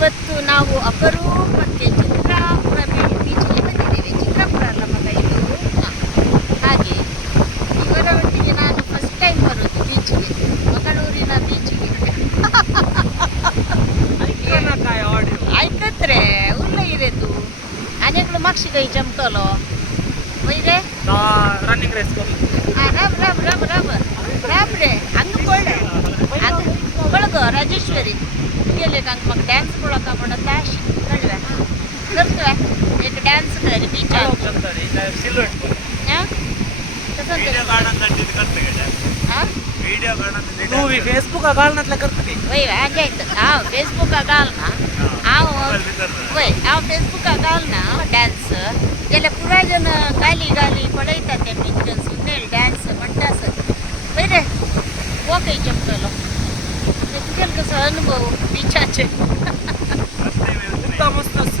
ಇವತ್ತು ನಾವು ಅಪರೂಪಕ್ಕೆ ಚಿತ್ರಾಪುರ ಬೀಚ್ಗೆ ಬಂದಿದ್ದೇವೆ. ಚಿತ್ರಾಪುರ ಅಲ್ಲ ಮಗ ಇದು. ಹಾಗೆ ಇವರ ಒಟ್ಟಿಗೆ ನಾನು ಫಸ್ಟ್ ಟೈಮ್ ಬರೋದು ಬೀಚ್ಗೆ, ಮಂಗಳೂರಿನ ಬೀಚ್ಗೆ. ಆಯ್ಕತ್ರೆ ಉಲ್ಲ ಇರೋದು ಅನೆಗಳು ಮಕ್ಷಿಗೈ ಚಮಕಲು ಒಯ್ದೆ ರನ್ನಿಂಗ್ ರೇಸ್ ರಬ್ ರಬ್ ರಬ್ ರಬ್ ರಬ್ ರೇ ಹಂಗೆ ಕೊಳ್ಳೆ ಹಂಗೆ ಒಳಗೋ ರಾಜೇಶ್ವರಿ ಕೇಳಿ ಹಂಗೆ ಮಗ ಡ್ಯಾನ್ಸ್ ಕೊಡೋಕೆ ಹಾಕೊಂಡ ತಾಶಿ ಕಳ್ವೆ ಕರ್ತವೆ ಈಗ ಡ್ಯಾನ್ಸ್ ಕರೆ ಬೀಚ್ फेसबुक गालनातल्या करते वय हागे आयतं हांव फेसबुका घालना हांव वय हांव फेसबुका घालना डान्स जाल्यार पुराय जण गाली गाली पळयता ते पिक्चर सुंदर डान्स म्हणटा आसत वय रे हो खंय चमकलो तुगेलो कसो अनुभव बिचाचे मस्त मस्त